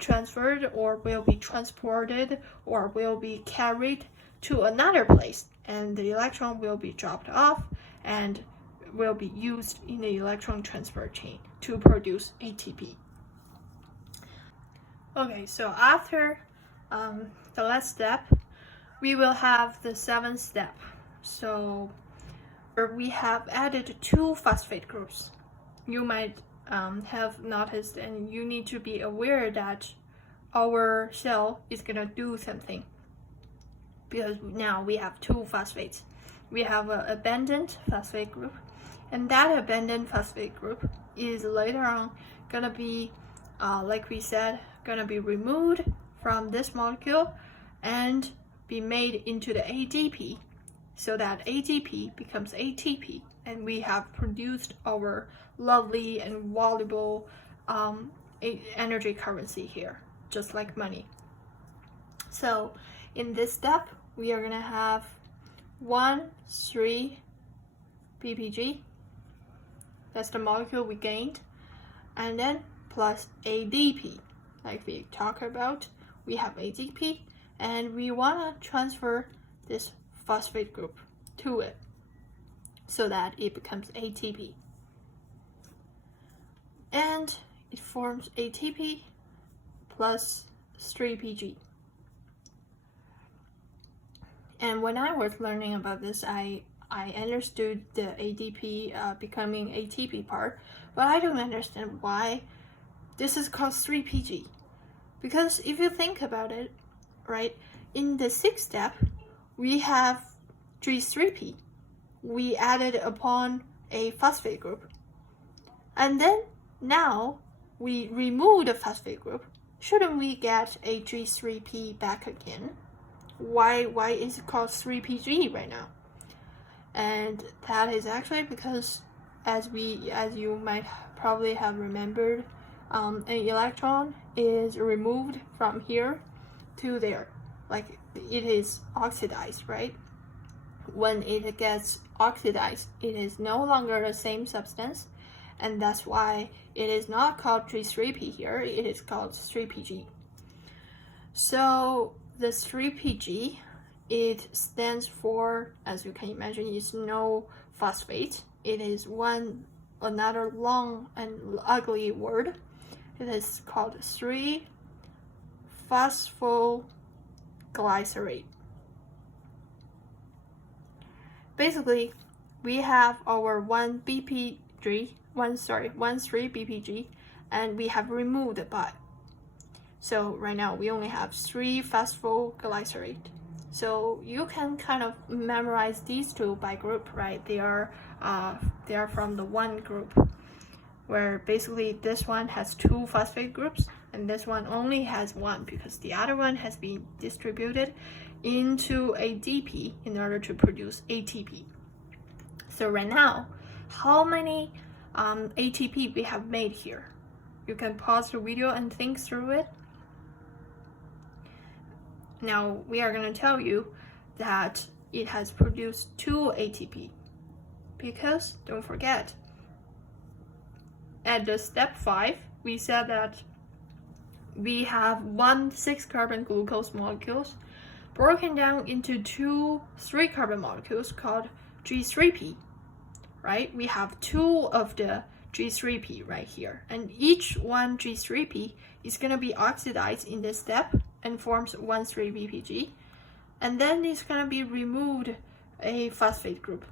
transferred or will be transported or will be carried to another place, and the electron will be dropped off and will be used in the electron transport chain to produce ATP. Okay, so after the last step, we will have the 7th step. So we have added 2 phosphate groups. You might have noticed, and you need to be aware that our cell is gonna do something, because now we have 2 phosphates. We have an abandoned phosphate group, and that abandoned phosphate group is later on gonna be, like we said, gonna be removed from this molecule and be made into the ADP, so that ADP becomes ATP, and we have produced our lovely and valuable energy currency here, just like money. So in this step, we are gonna have 1,3 ppg, that's the molecule we gained, and then plus ADP, like we talked about, we have ADP, and we wanna transfer this phosphate group to it so that it becomes ATP. And it forms ATP plus 3Pg. And when I was learning about this, I understood the ADP becoming ATP part, but I don't understand why this is called 3Pg. Because if you think about it, right, in the 6th step, we have G3P. We added upon a phosphate group. And then now we remove the phosphate group. Shouldn't we get a G3P back again? Why is it called 3Pg right now? And that is actually because, as you might probably have remembered, an electron is removed from here to there, like it is oxidized, right? When it gets oxidized, it is no longer the same substance, and that's why it is not called G3P here, it is called 3Pg. So the 3Pg, it stands for, as you can imagine, is no phosphate. It is another long and ugly word. It is called 3-phosphoglycerate. Basically, we have our 1,3-BPG, and we have removed the bi. So right now we only have 3-phosphoglycerate. So you can kind of memorize these 2 by group, right? They are from the one group, where basically this one has 2 phosphate groups and this one only has 1 because the other one has been distributed into ADP in order to produce ATP. So right now, how many ATP we have made here? You can pause the video and think through it. Now we are going to tell you that it has produced 2 ATP, because don't forget, at the step 5, we said that we have 1 6-carbon glucose molecules broken down into two 3-carbon molecules called G3P, right? We have 2 of the G3P right here, and each one G3P is going to be oxidized in this step and forms 1,3-BPG, and then it's going to be removed a phosphate group.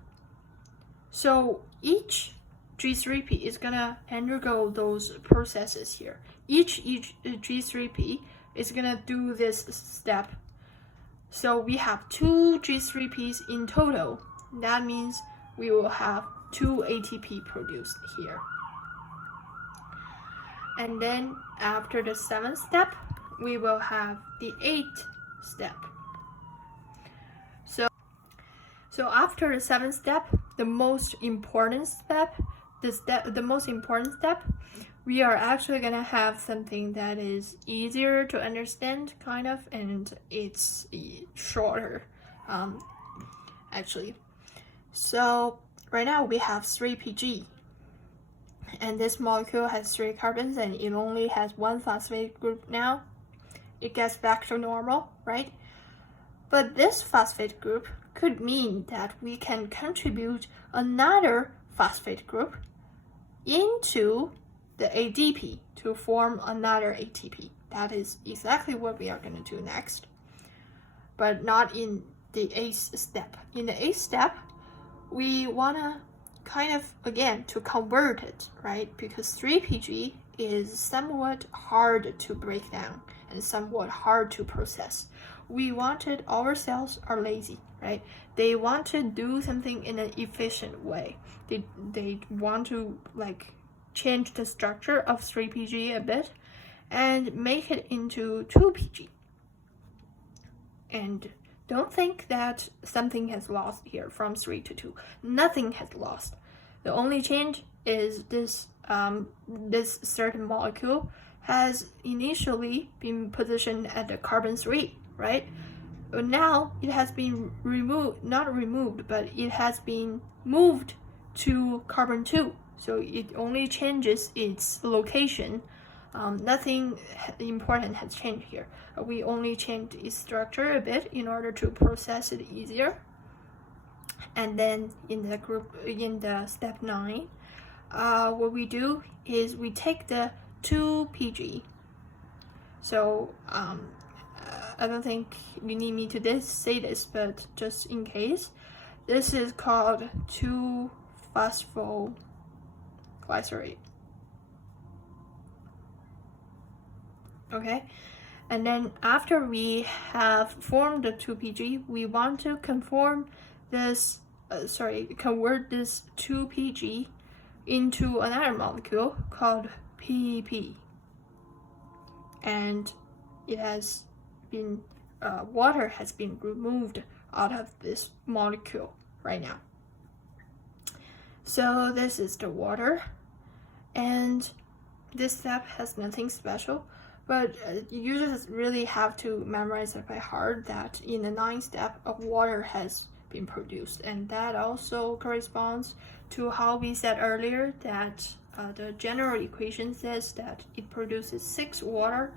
So each G3P is going to undergo those processes here. Each G3P is going to do this step. So we have 2 G3Ps in total. That means we will have 2 ATP produced here. And then after the 7th step, we will have the 8th step. So after the 7th step, the most important step, we are actually gonna have something that is easier to understand, kind of, and it's shorter, actually. So right now we have 3PG, and this molecule has 3 carbons, and it only has 1 phosphate group now. It gets back to normal, right? But this phosphate group could mean that we can contribute another phosphate group into the ADP to form another ATP. That is exactly what we are going to do next, but not in the 8th step. In the 8th step, we want to kind of, again, to convert it, right? Because 3PG is somewhat hard to break down and somewhat hard to process. Our cells are lazy, right? They want to do something in an efficient way. They want to change the structure of 3PG a bit and make it into 2PG. And don't think that something has lost here from 3 to 2. Nothing has lost. The only change is this certain molecule has initially been positioned at the carbon 3, right? But now it has been but it has been moved to carbon 2. So it only changes its location. Nothing important has changed here. We only changed its structure a bit in order to process it easier. And then in the step 9, what we do is we take the 2PG. So I don't think you need me to say this, but just in case, this is called 2-phosphoglycerate. Okay, and then after we have formed the 2PG, we want to convert this 2PG into another molecule called PP, and it has been water has been removed out of this molecule right now. So this is the water, and this step has nothing special, but you just really have to memorize it by heart that in the 9th step, water has been produced, and that also corresponds to how we said earlier that the general equation says that it produces 6 water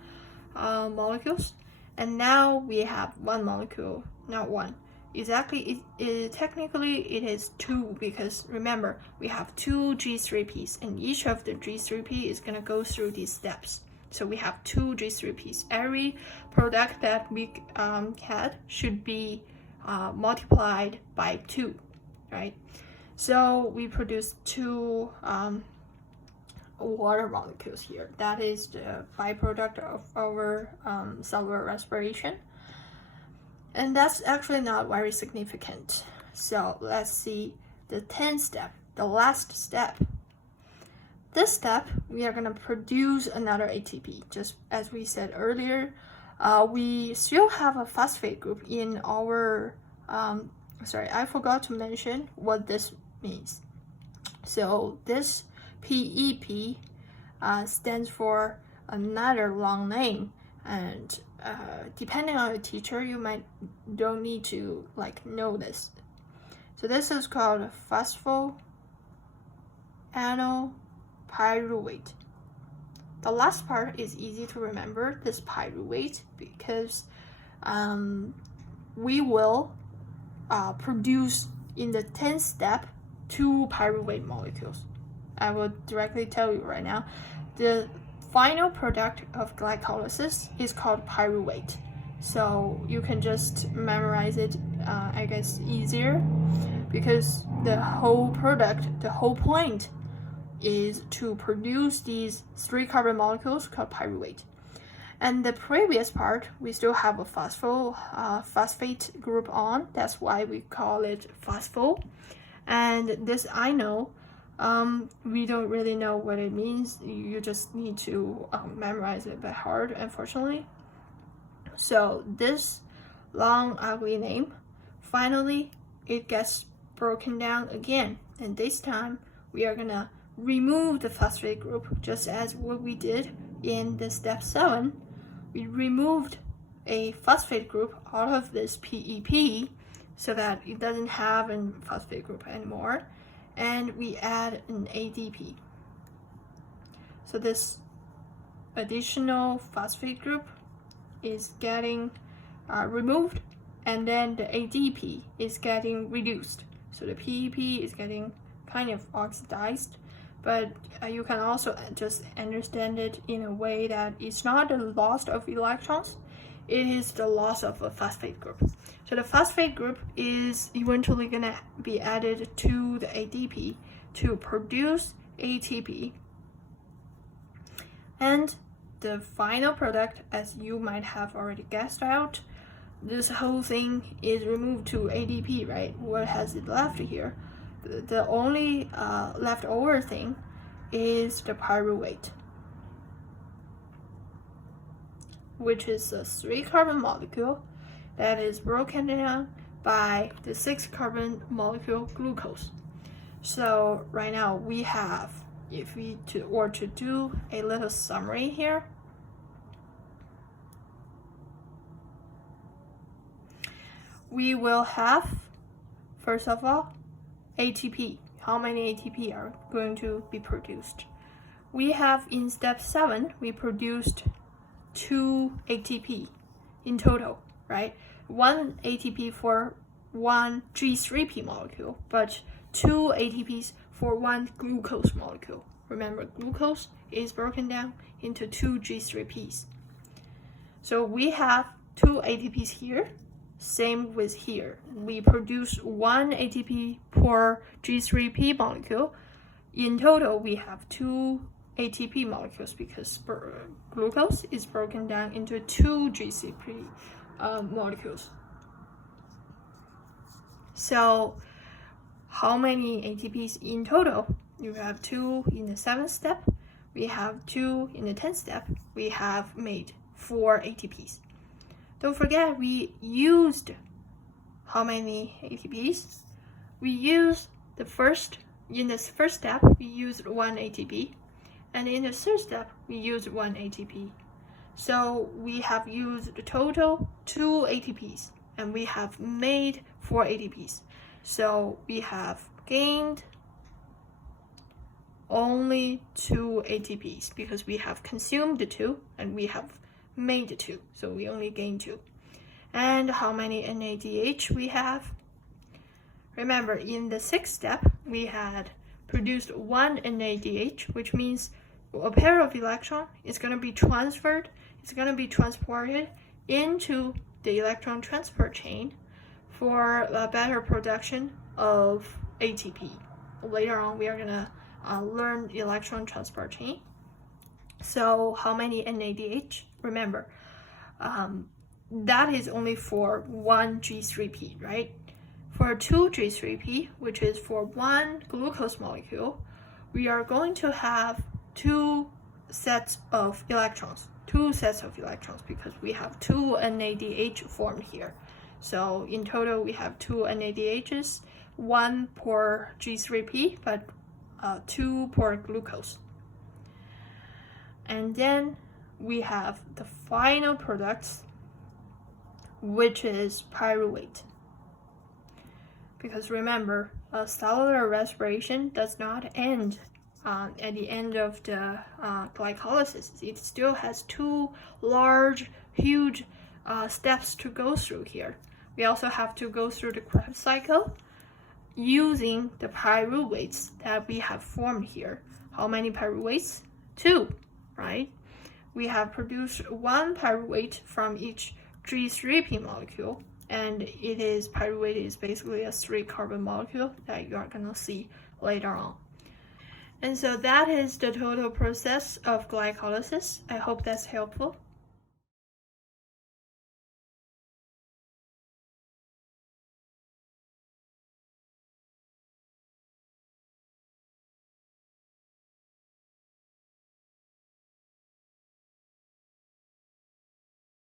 molecules, and now we have 1 molecule, not 1. Exactly, technically it is 2, because remember, we have 2 G3Ps, and each of the G3P is going to go through these steps. So we have 2 G3Ps. Every product that we had should be multiplied by 2, right? So we produce 2 water molecules here. That is the byproduct of our cellular respiration. And that's actually not very significant. So let's see the 10th step, the last step. This step, we are going to produce another ATP. Just as we said earlier, we still have a phosphate group in our, I forgot to mention what this means. So this PEP stands for another long name, and depending on your teacher, you don't need to know this. So this is called phosphoanopyruvate. The last part is easy to remember, this pyruvate, because we will produce in the 10th step 2 pyruvate molecules. I will directly tell you right now. The final product of glycolysis is called pyruvate. So you can just memorize it, I guess, easier, because the whole product, the whole point is to produce these 3 carbon molecules called pyruvate. And the previous part, we still have a phosphate group on. That's why we call it phospho. And this I know, we don't really know what it means. You just need to memorize it by heart, unfortunately. So this long, ugly name, finally, it gets broken down again. And this time, we are gonna remove the phosphate group, just as what we did in the step 7. We removed a phosphate group out of this PEP so that it doesn't have a phosphate group anymore, and we add an ADP. So this additional phosphate group is getting removed, and then the ADP is getting reduced. So the PEP is getting kind of oxidized, but you can also just understand it in a way that it's not the loss of electrons, it is the loss of a phosphate group. So the phosphate group is eventually going to be added to the ADP to produce ATP. And the final product, as you might have already guessed out, this whole thing is removed to ADP, right? What has it left here? The only leftover thing is the pyruvate, which is a 3 carbon molecule that is broken down by the 6 carbon molecule glucose. So right now we have, if we were to do a little summary here, we will have, first of all, ATP. How many ATP are going to be produced? We have in step 7, we produced 2 ATP in total, right? 1 ATP for 1 G3P molecule, but 2 ATPs for 1 glucose molecule. Remember, glucose is broken down into 2 G3Ps. So we have 2 ATPs here. Same with here. We produce 1 ATP per G3P molecule. In total, we have 2 ATP molecules because glucose is broken down into 2 G3P molecules. So how many ATPs in total? You have 2 in the 7th step. We have 2 in the 10th step. We have made 4 ATPs. Don't forget, we used how many ATPs? We used in the first step, we used 1 ATP. And in the 3rd step, we used 1 ATP. So we have used the total 2 ATPs, and we have made 4 ATPs. So we have gained only 2 ATPs because we have consumed the 2 and we have made 2, so we only gain 2. And how many NADH we have? Remember, in the 6th step, we had produced 1 NADH, which means a pair of electron is going to be transferred, it's going to be transported into the electron transport chain for a better production of ATP. Later on, we are going to learn electron transport chain. So how many NADH? Remember, that is only for 1 G3P, right? For 2 G3P, which is for 1 glucose molecule, we are going to have 2 sets of electrons because we have 2 NADH formed here. So in total, we have 2 NADHs, 1 per G3P, but 2 per glucose. And then we have the final products, which is pyruvate. Because remember, cellular respiration does not end at the end of the glycolysis. It still has 2 large, huge steps to go through here. we also have to go through the Krebs cycle using the pyruvates that we have formed here. How many pyruvates? 2, right? We have produced 1 pyruvate from each G3P molecule, and pyruvate is basically a 3-carbon molecule that you are gonna see later on. And so that is the total process of glycolysis. I hope that's helpful.